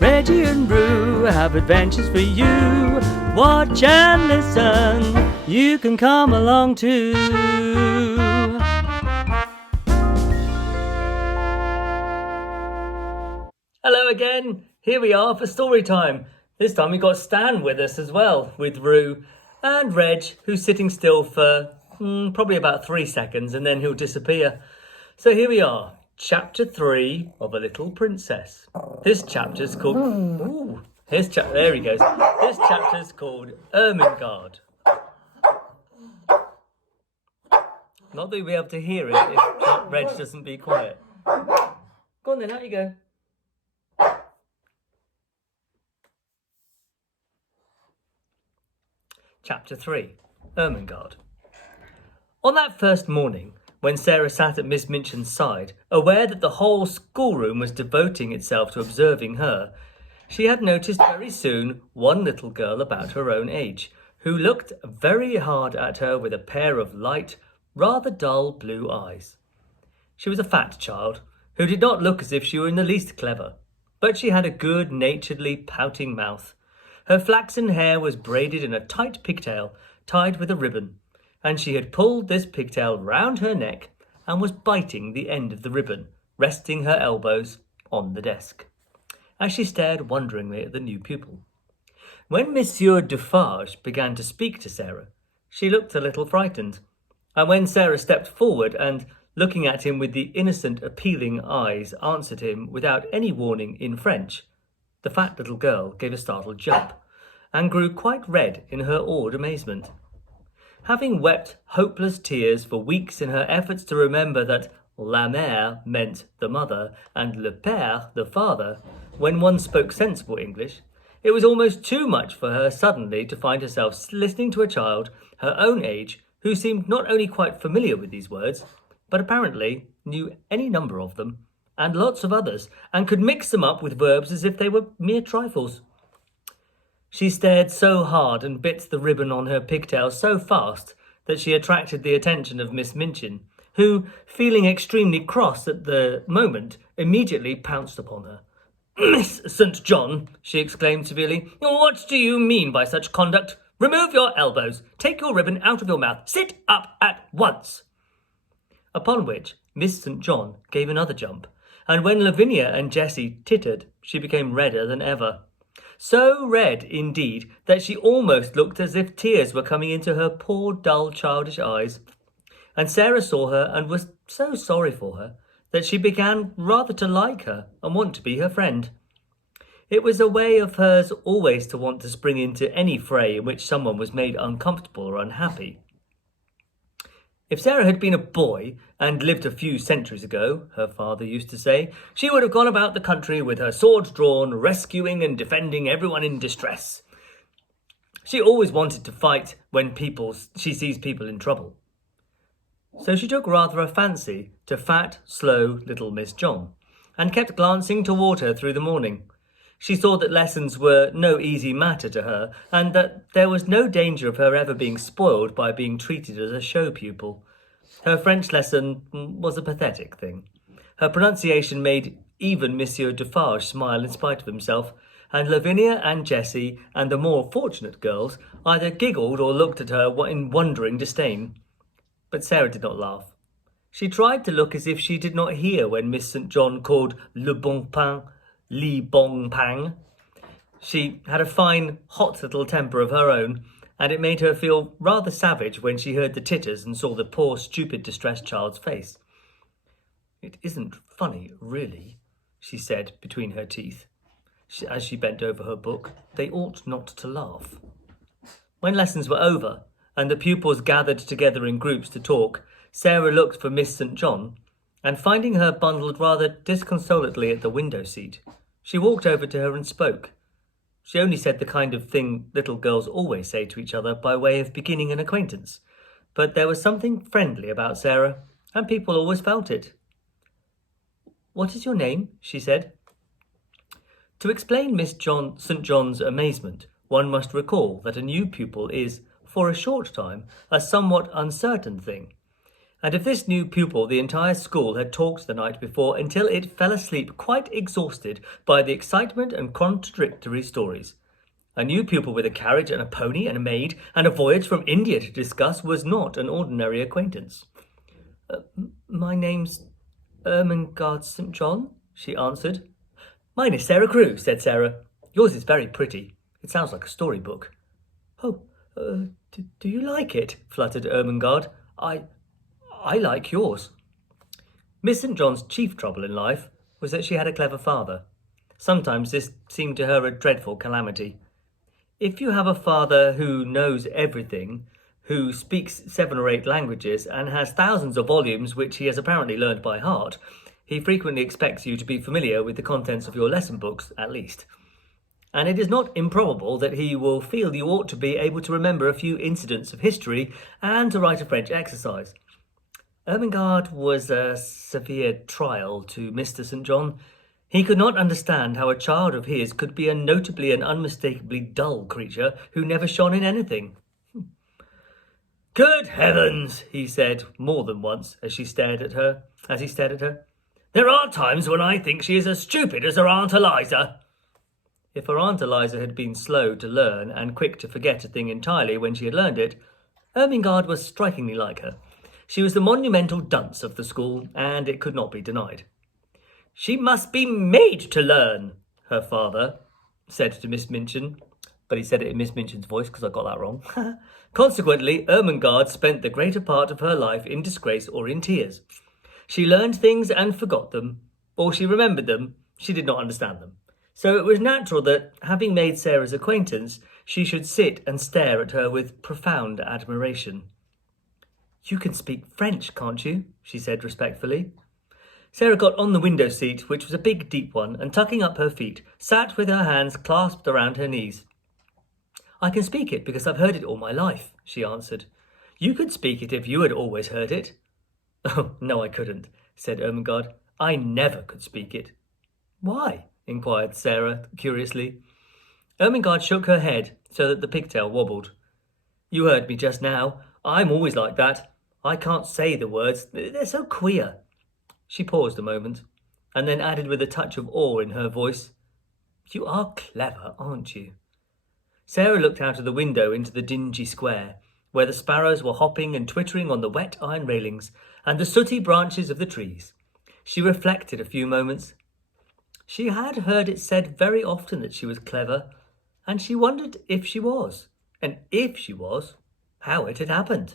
Reggie and Roo have adventures for you. Watch and listen, you can come along too. Hello again, here we are for story time. This time we've got Stan with us as well, with Roo and Reg, who's sitting still for probably about 3 seconds and then he'll disappear. So here we are, chapter 3 of A Little Princess. This chapter's called... there he goes. This chapter's called Ermengarde. Not that we'll be able to hear it if Reg doesn't be quiet. Go on then, out you go. Chapter 3, Ermengarde. On that first morning, when Sarah sat at Miss Minchin's side, aware that the whole schoolroom was devoting itself to observing her, she had noticed very soon one little girl about her own age, who looked very hard at her with a pair of light, rather dull blue eyes. She was a fat child, who did not look as if she were in the least clever, but she had a good-naturedly pouting mouth. Her flaxen hair was braided in a tight pigtail, tied with a ribbon, and she had pulled this pigtail round her neck and was biting the end of the ribbon, resting her elbows on the desk, as she stared wonderingly at the new pupil. When Monsieur Defarge began to speak to Sarah, she looked a little frightened, and when Sarah stepped forward and, looking at him with the innocent, appealing eyes, answered him without any warning in French, the fat little girl gave a startled jump, and grew quite red in her awed amazement. Having wept hopeless tears for weeks in her efforts to remember that la mère meant the mother and le père the father, when one spoke sensible English, it was almost too much for her suddenly to find herself listening to a child her own age who seemed not only quite familiar with these words, but apparently knew any number of them, and lots of others, and could mix them up with verbs as if they were mere trifles. She stared so hard and bit the ribbon on her pigtail so fast that she attracted the attention of Miss Minchin, who, feeling extremely cross at the moment, immediately pounced upon her. "Miss St. John," she exclaimed severely, "what do you mean by such conduct? Remove your elbows. Take your ribbon out of your mouth. Sit up at once." Upon which Miss St. John gave another jump, and when Lavinia and Jessie tittered, she became redder than ever. So red, indeed, that she almost looked as if tears were coming into her poor, dull, childish eyes. And Sarah saw her and was so sorry for her that she began rather to like her and want to be her friend. It was a way of hers always to want to spring into any fray in which someone was made uncomfortable or unhappy. If Sarah had been a boy and lived a few centuries ago, her father used to say, she would have gone about the country with her sword drawn, rescuing and defending everyone in distress. She always wanted to fight when she sees people in trouble. So she took rather a fancy to fat, slow little Miss John, and kept glancing toward her through the morning. She saw that lessons were no easy matter to her, and that there was no danger of her ever being spoiled by being treated as a show pupil. Her French lesson was a pathetic thing. Her pronunciation made even Monsieur Defarge smile in spite of himself, and Lavinia and Jessie and the more fortunate girls either giggled or looked at her in wondering disdain. But Sarah did not laugh. She tried to look as if she did not hear when Miss St. John called le bon pain Li Bong Pang. She had a fine, hot little temper of her own, and it made her feel rather savage when she heard the titters and saw the poor, stupid, distressed child's face. "It isn't funny, really," she said between her teeth, as she bent over her book. "They ought not to laugh." When lessons were over, and the pupils gathered together in groups to talk, Sarah looked for Miss St. John, and finding her bundled rather disconsolately at the window seat, she walked over to her and spoke. She only said the kind of thing little girls always say to each other by way of beginning an acquaintance, but there was something friendly about Sarah, and people always felt it. "What is your name?" she said. To explain Miss St. John's amazement, one must recall that a new pupil is, for a short time, a somewhat uncertain thing, And of this new pupil the entire school had talked the night before until it fell asleep quite exhausted by the excitement and contradictory stories. A new pupil with a carriage and a pony and a maid and a voyage from India to discuss was not an ordinary acquaintance. My name's Ermengarde St. John, she answered. Mine is Sarah Crewe, said Sarah. Yours is very pretty. It sounds like a storybook. Oh, do you like it? Fluttered Ermengarde. I like yours. Miss St. John's chief trouble in life was that she had a clever father. Sometimes this seemed to her a dreadful calamity. If you have a father who knows everything, who speaks 7 or 8 languages, and has thousands of volumes which he has apparently learned by heart, he frequently expects you to be familiar with the contents of your lesson books, at least. And it is not improbable that he will feel you ought to be able to remember a few incidents of history and to write a French exercise. Ermengarde was a severe trial to Mr. St. John. He could not understand how a child of his could be a notably and unmistakably dull creature who never shone in anything. Good heavens, he said more than once as he stared at her. There are times when I think she is as stupid as her Aunt Eliza. If her Aunt Eliza had been slow to learn and quick to forget a thing entirely when she had learned it, Ermengarde was strikingly like her. She was the monumental dunce of the school, and it could not be denied. She must be made to learn, her father said to Miss Minchin, but he said it in Miss Minchin's voice because I got that wrong. Consequently, Ermengarde spent the greater part of her life in disgrace or in tears. She learned things and forgot them, or she remembered them, she did not understand them. So it was natural that, having made Sarah's acquaintance, she should sit and stare at her with profound admiration. You can speak French, can't you? She said respectfully. Sarah got on the window seat, which was a big, deep one, and tucking up her feet, sat with her hands clasped around her knees. I can speak it because I've heard it all my life, she answered. You could speak it if you had always heard it. Oh, no, I couldn't, said Ermengarde. I never could speak it. Why? Inquired Sarah curiously. Ermengarde shook her head so that the pigtail wobbled. You heard me just now. I'm always like that. I can't say the words. They're so queer. She paused a moment, and then added with a touch of awe in her voice, You are clever, aren't you? Sarah looked out of the window into the dingy square, where the sparrows were hopping and twittering on the wet iron railings and the sooty branches of the trees. She reflected a few moments. She had heard it said very often that she was clever, and she wondered if she was, and if she was, how it had happened.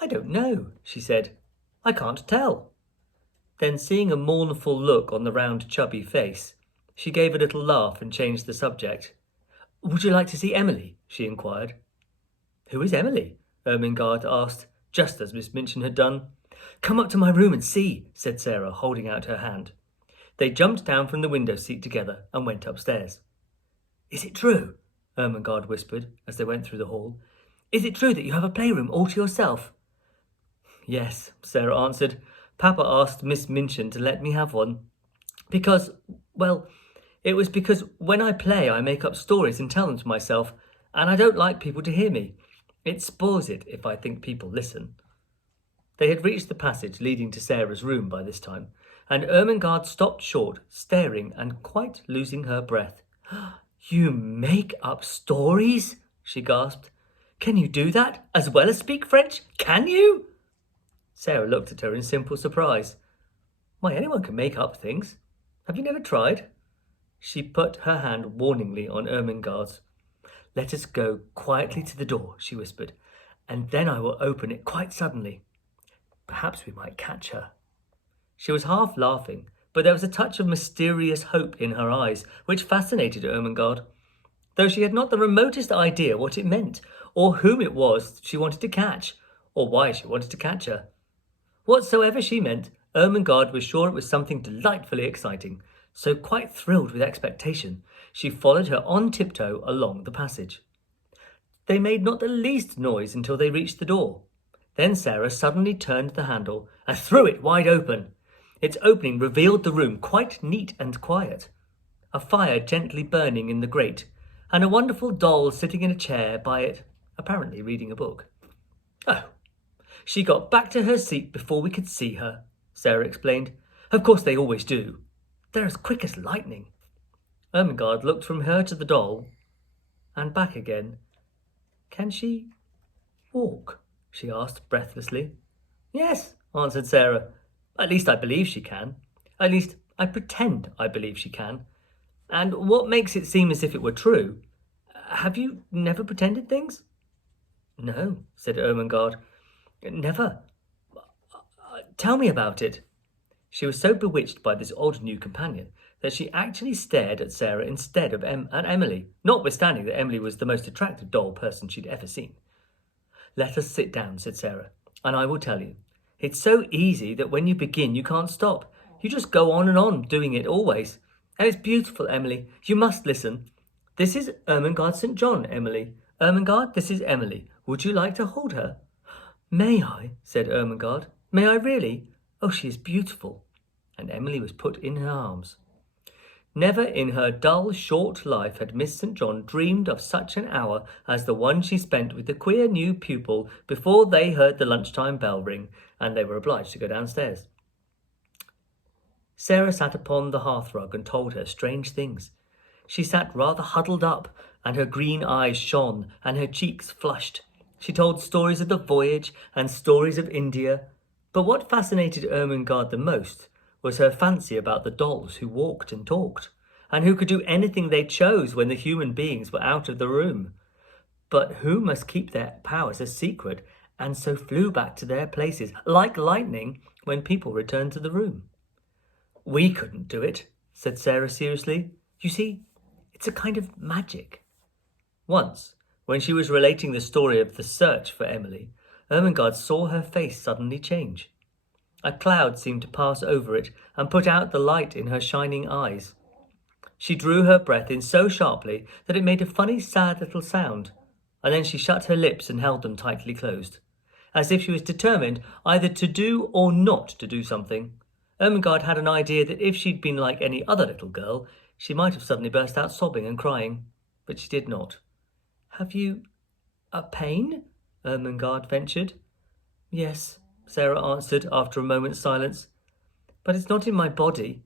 I don't know, she said. I can't tell. Then, seeing a mournful look on the round, chubby face, she gave a little laugh and changed the subject. Would you like to see Emily? She inquired. Who is Emily? Ermengarde asked, just as Miss Minchin had done. Come up to my room and see, said Sarah, holding out her hand. They jumped down from the window seat together and went upstairs. Is it true? Ermengarde whispered as they went through the hall. Is it true that you have a playroom all to yourself? Yes, Sarah answered. Papa asked Miss Minchin to let me have one. Because when I play I make up stories and tell them to myself, and I don't like people to hear me. It spoils it if I think people listen. They had reached the passage leading to Sarah's room by this time, and Ermengarde stopped short, staring and quite losing her breath. You make up stories? She gasped. Can you do that, as well as speak French? Can you? Sarah looked at her in simple surprise. Why, anyone can make up things. Have you never tried? She put her hand warningly on Ermengarde's. Let us go quietly to the door, she whispered, and then I will open it quite suddenly. Perhaps we might catch her. She was half laughing, but there was a touch of mysterious hope in her eyes, which fascinated Ermengarde, though she had not the remotest idea what it meant, or whom it was she wanted to catch, or why she wanted to catch her. Whatsoever she meant, Ermengarde was sure it was something delightfully exciting, so quite thrilled with expectation, she followed her on tiptoe along the passage. They made not the least noise until they reached the door. Then Sarah suddenly turned the handle and threw it wide open. Its opening revealed the room quite neat and quiet, a fire gently burning in the grate, and a wonderful doll sitting in a chair by it, apparently reading a book. Oh! She got back to her seat before we could see her, Sarah explained. Of course they always do. They're as quick as lightning. Ermengarde looked from her to the doll and back again. Can she walk? She asked breathlessly. Yes, answered Sarah. At least I believe she can. At least I pretend I believe she can. And what makes it seem as if it were true? Have you never pretended things? No, said Ermengarde. Never. Tell me about it. She was so bewitched by this odd new companion that she actually stared at Sarah instead of at Emily, notwithstanding that Emily was the most attractive doll person she'd ever seen. Let us sit down, said Sarah, and I will tell you. It's so easy that when you begin you can't stop. You just go on and on, doing it always. And it's beautiful, Emily. You must listen. This is Ermengarde St. John, Emily. Ermengarde, this is Emily. Would you like to hold her? May I? Said Ermengarde. May I really? Oh, she is beautiful. And Emily was put in her arms. Never in her dull, short life had Miss St. John dreamed of such an hour as the one she spent with the queer new pupil before they heard the lunchtime bell ring, and they were obliged to go downstairs. Sarah sat upon the hearthrug and told her strange things. She sat rather huddled up, and her green eyes shone, and her cheeks flushed. She told stories of the voyage and stories of India, but what fascinated Ermengarde the most was her fancy about the dolls who walked and talked, and who could do anything they chose when the human beings were out of the room, but who must keep their powers a secret, and so flew back to their places, like lightning, when people returned to the room. We couldn't do it, said Sarah seriously. You see, it's a kind of magic. Once, when she was relating the story of the search for Emily, Ermengarde saw her face suddenly change. A cloud seemed to pass over it and put out the light in her shining eyes. She drew her breath in so sharply that it made a funny, sad little sound, and then she shut her lips and held them tightly closed, as if she was determined either to do or not to do something. Ermengarde had an idea that if she'd been like any other little girl, she might have suddenly burst out sobbing and crying, but she did not. Have you a pain? Ermengarde ventured. Yes, Sarah answered after a moment's silence, but it's not in my body.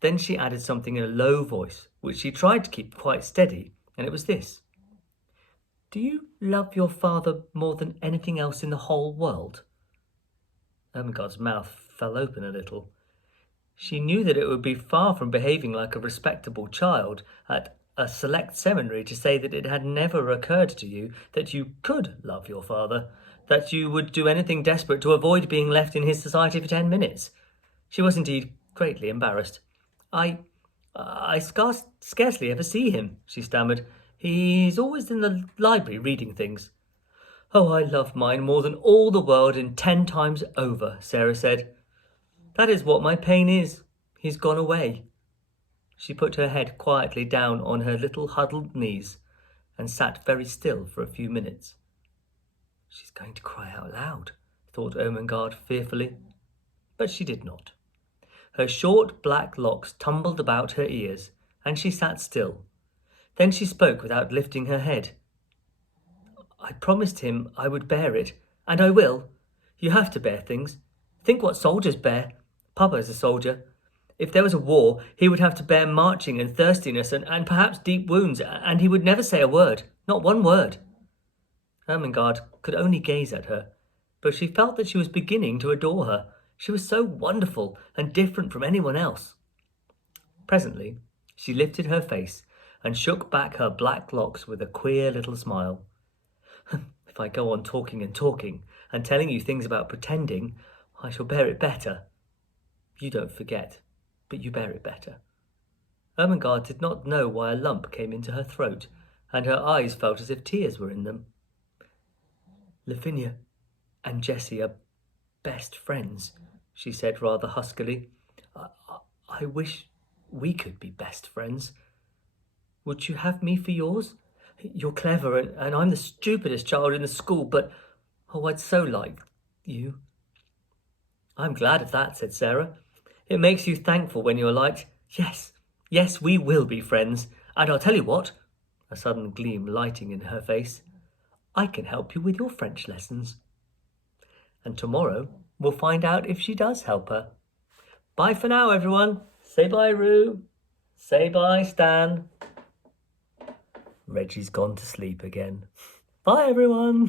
Then she added something in a low voice, which she tried to keep quite steady, and it was this. Do you love your father more than anything else in the whole world? Ermengarde's mouth fell open a little. She knew that it would be far from behaving like a respectable child at a select seminary to say that it had never occurred to you that you could love your father, that you would do anything desperate to avoid being left in his society for 10 minutes. She was indeed greatly embarrassed. I scarcely ever see him, she stammered. He's always in the library reading things. Oh, I love mine more than all the world and 10 times over, Sarah said. That is what my pain is. He's gone away. She put her head quietly down on her little huddled knees and sat very still for a few minutes. She's going to cry out loud, thought Ermengarde fearfully, but she did not. Her short black locks tumbled about her ears, and she sat still. Then she spoke without lifting her head. I promised him I would bear it, and I will. You have to bear things. Think what soldiers bear. Papa is a soldier. If there was a war, he would have to bear marching and thirstiness and perhaps deep wounds, and he would never say a word, not one word. Ermengarde could only gaze at her, but she felt that she was beginning to adore her. She was so wonderful and different from anyone else. Presently, she lifted her face and shook back her black locks with a queer little smile. If I go on talking and telling you things about pretending, I shall bear it better. You don't forget, but you bear it better. Ermengarde did not know why a lump came into her throat, and her eyes felt as if tears were in them. Lavinia and Jessie are best friends, she said rather huskily. I wish we could be best friends. Would you have me for yours? You're clever, and I'm the stupidest child in the school, but, oh, I'd so like you. I'm glad of that, said Sarah. It makes you thankful when you're liked. Yes, we will be friends. And I'll tell you what, a sudden gleam lighting in her face, I can help you with your French lessons. And tomorrow we'll find out if she does help her. Bye for now, everyone. Say bye, Roo. Say bye, Stan. Reggie's gone to sleep again. Bye, everyone.